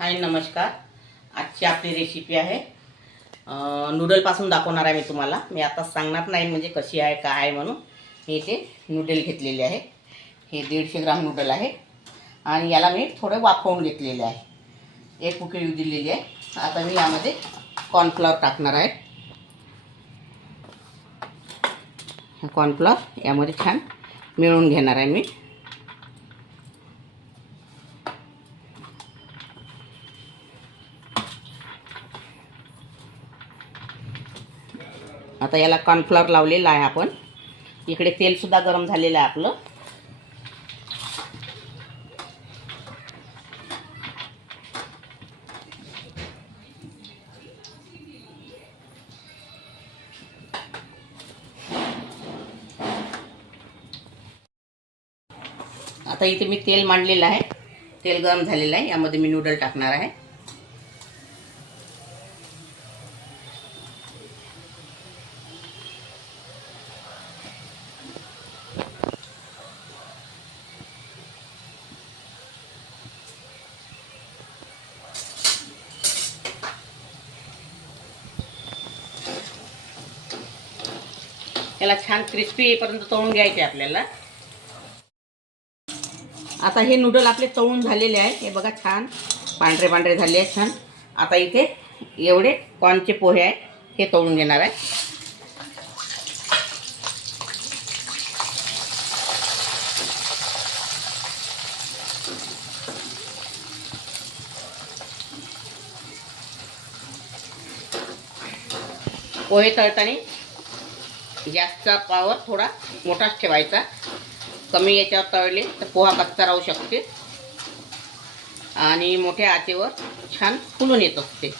हाय नमस्कार. आजची आपली रेसिपी आहे नूडलपासून दाखवणार आहे मी तुम्हाला. मी आता सांगणार नाही म्हणजे कशी आहे काय आहे म्हणून. मी इथे नूडल घेतलेले आहे. हे 150 ग्राम नूडल आहे आणि याला मी थोडे वाफवून घेतलेले आहे. एक उकळी दिलेली आहे. आता मी यामध्ये कॉर्नफ्लॉवर टाकणार आहे. कॉर्नफ्लॉवर यामध्ये छान मिळवून घेणार आहे मी. आता याला कॉर्नफ्लॉवर लावलेला आहे आपण. इकडे तेल सुद्धा गरम झालेलं आहे आपलं. आता इथे मी तेल मांडलेलं आहे. तेल गरम झालेलं आहे. यामध्ये मी नूडल टाकणार आहे. याला छान क्रिस्पी येईपर्यंत तळून घ्यायचे आपल्याला. आता हे नूडल आपले तळून झालेले आहे. हे बघा छान पांढरे पांढरे झाले आहेत छान. आता इथे एवढे कॉर्नचे पोहे आहे हे तळून घेणार आहे. पोहे तळताना गॅसचा पावर थोडा मोठाच ठेवायचा. कमी याच्यावर तळले तर पोहा कच्चा राहू शकते आणि मोठ्या आचेवर छान फुलून येत असते.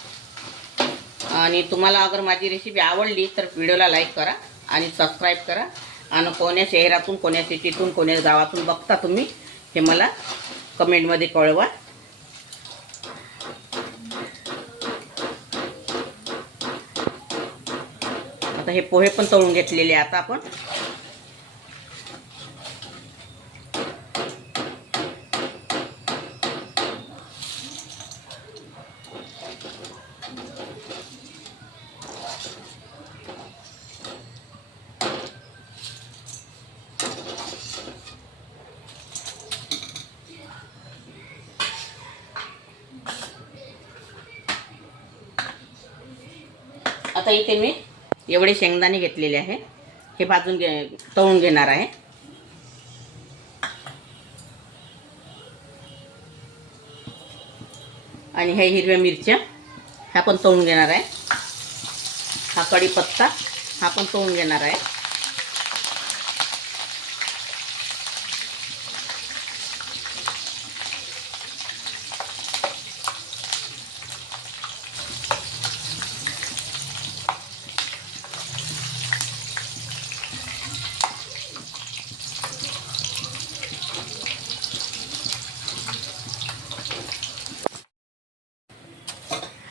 आणि तुम्हाला अगर माझी रेसिपी आवडली तर व्हिडिओला लाईक करा आणि सबस्क्राईब करा. आणि कोण्या शहरातून कोण्या सिटीतून कोण्या गावातून बघता तुम्ही हे मला कमेंटमध्ये कळवा. आता हे पोहे पण तळून घेतलेले आता आपण. आता इथे मी एवढे शेंगदाणे घेतलेले आहे. हे भाजून तळून घेणार आहे. आणि ह्या हिरव्या मिरच्या ह्या पण तळून घेणार आहे. हा कढीपत्ता हा पण तळून घेणार आहे.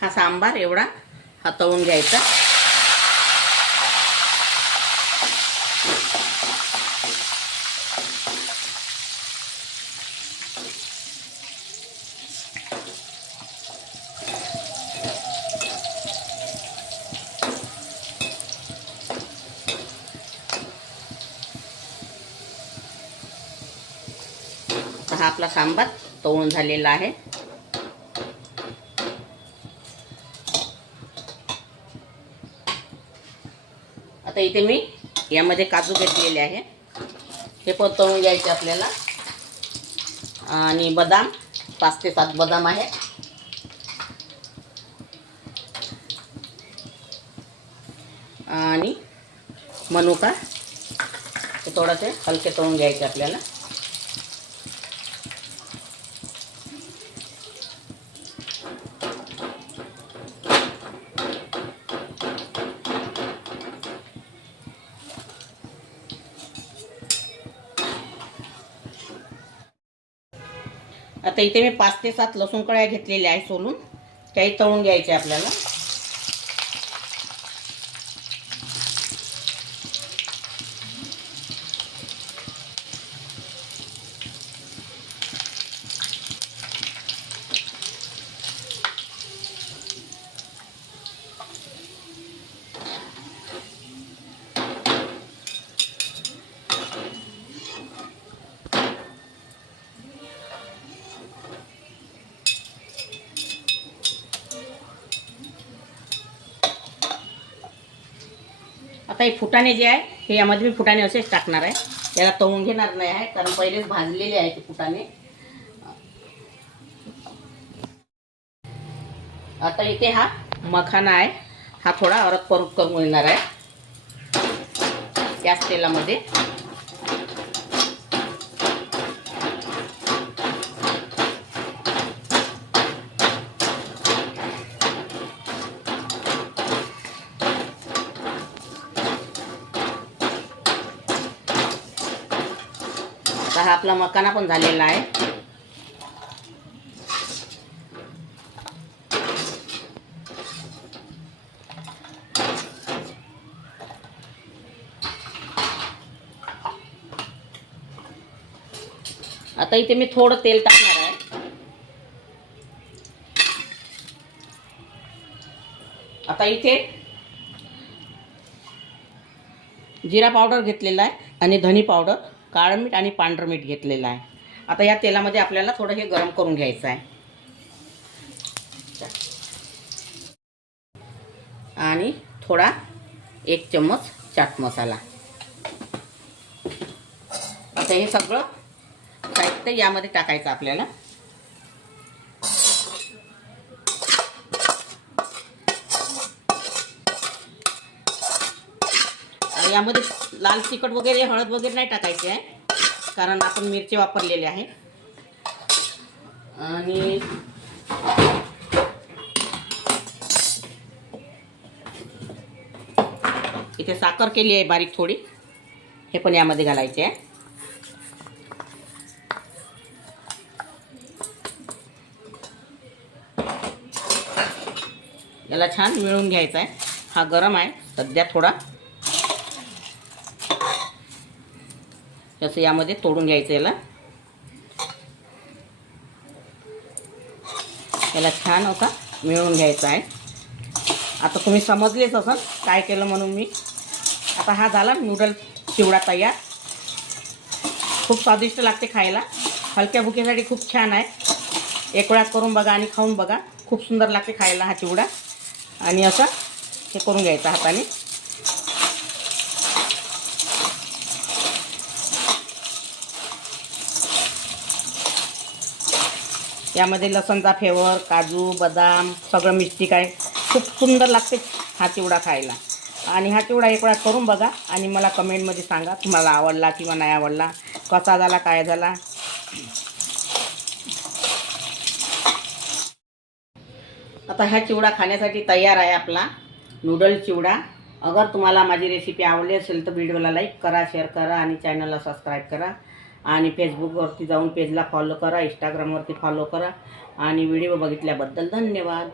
हा सांबार एवढा हा तळून घ्यायचा. हा आपला सांबार तळून झालेला आहे. आता इथे मी यामध्ये काजू घेतलेले आहे. हे पण तळून घ्यायचे आपल्याला. आणि बदाम 5 ते 7 बदाम आहे. आणि मनुका हे थोडेसे हलके तळून घ्यायचे आपल्याला. आता इथे मी 5 ते 7 लसूण कळ्या घेतलेल्या आहे सोलून. त्याही तळून घ्यायचे आपल्याला. आता हे फुटाणे जे आहे हे यामध्ये मी फुटाणे असेच टाकणार आहे, याला तळून घेणार नाही आहे कारण पहिलेच भाजलेले आहे ते फुटाणे. आता इथे हा मखाना आहे, हा थोडा अरक परत करून घेणार आहे त्याच तेलामध्ये. आता हा आपला मखाना पण झालेला आहे. आता इथे मी थोडं तेल टाकणार आहे. आता इथे जिरा पावडर घेतलेला आहे आणि धनी पावडर, काळं मीठ आणि पांढरं मीठ घेतलेलं आहे. आता या तेलामध्ये आपल्याला थोडं हे गरम करून घ्यायचं आहे. आणि थोडा 1 चम्मच चाट मसाला. आता हे सगळं साहित्य यामध्ये टाकायचं आपल्याला. यामध्ये लाल तिखट वगैरे हळद वगैरे नाही टाकायची आहे कारण आपण मिरची वापरलेली आहे. आणि इथे साखर केली आहे बारीक थोडी, हे पण यामध्ये घालायचे आहे. याला छान मिळून घ्यायचा आहे. हा गरम आहे सध्या थोडा, जसं यामध्ये तोडून घ्यायचं याला. याला छान असा मिळून घ्यायचा आहे. आता तुम्ही समजलेच असं काय केलं म्हणून मी. आता हा झाला नूडल चिवडा तयार. खूप स्वादिष्ट लागते खायला, हलक्या भुकेसाठी खूप छान आहे. एक वेळा करून बघा आणि खाऊन बघा, खूप सुंदर लागते खायला हा चिवडा. आणि असं हे करून घ्यायचं हाताने. यामध्ये लसणचा फ्लेवर, काजू, बदाम सगळं मिक्स आहे. खूप सुंदर लागते हा चिवडा खायला. आणि हा चिवडा एक वेळा करून बघा आणि मला कमेंटमध्ये सांगा तुम्हाला आवडला किंवा नाही आवडला, कसा झाला, काय झाला. आता हा चिवडा खाण्यासाठी तयार आहे आपला नूडल चिवडा. अगर तुम्हाला माझी रेसिपी आवडली असेल तर व्हिडिओला लाईक करा, शेअर करा आणि चॅनलला सबस्क्राईब करा. आणि फेसबुकवरती जाऊन पेजला फॉलो करा, इंस्टाग्रामवरती फॉलो करा. आणि व्हिडिओ बघितल्याबद्दल धन्यवाद.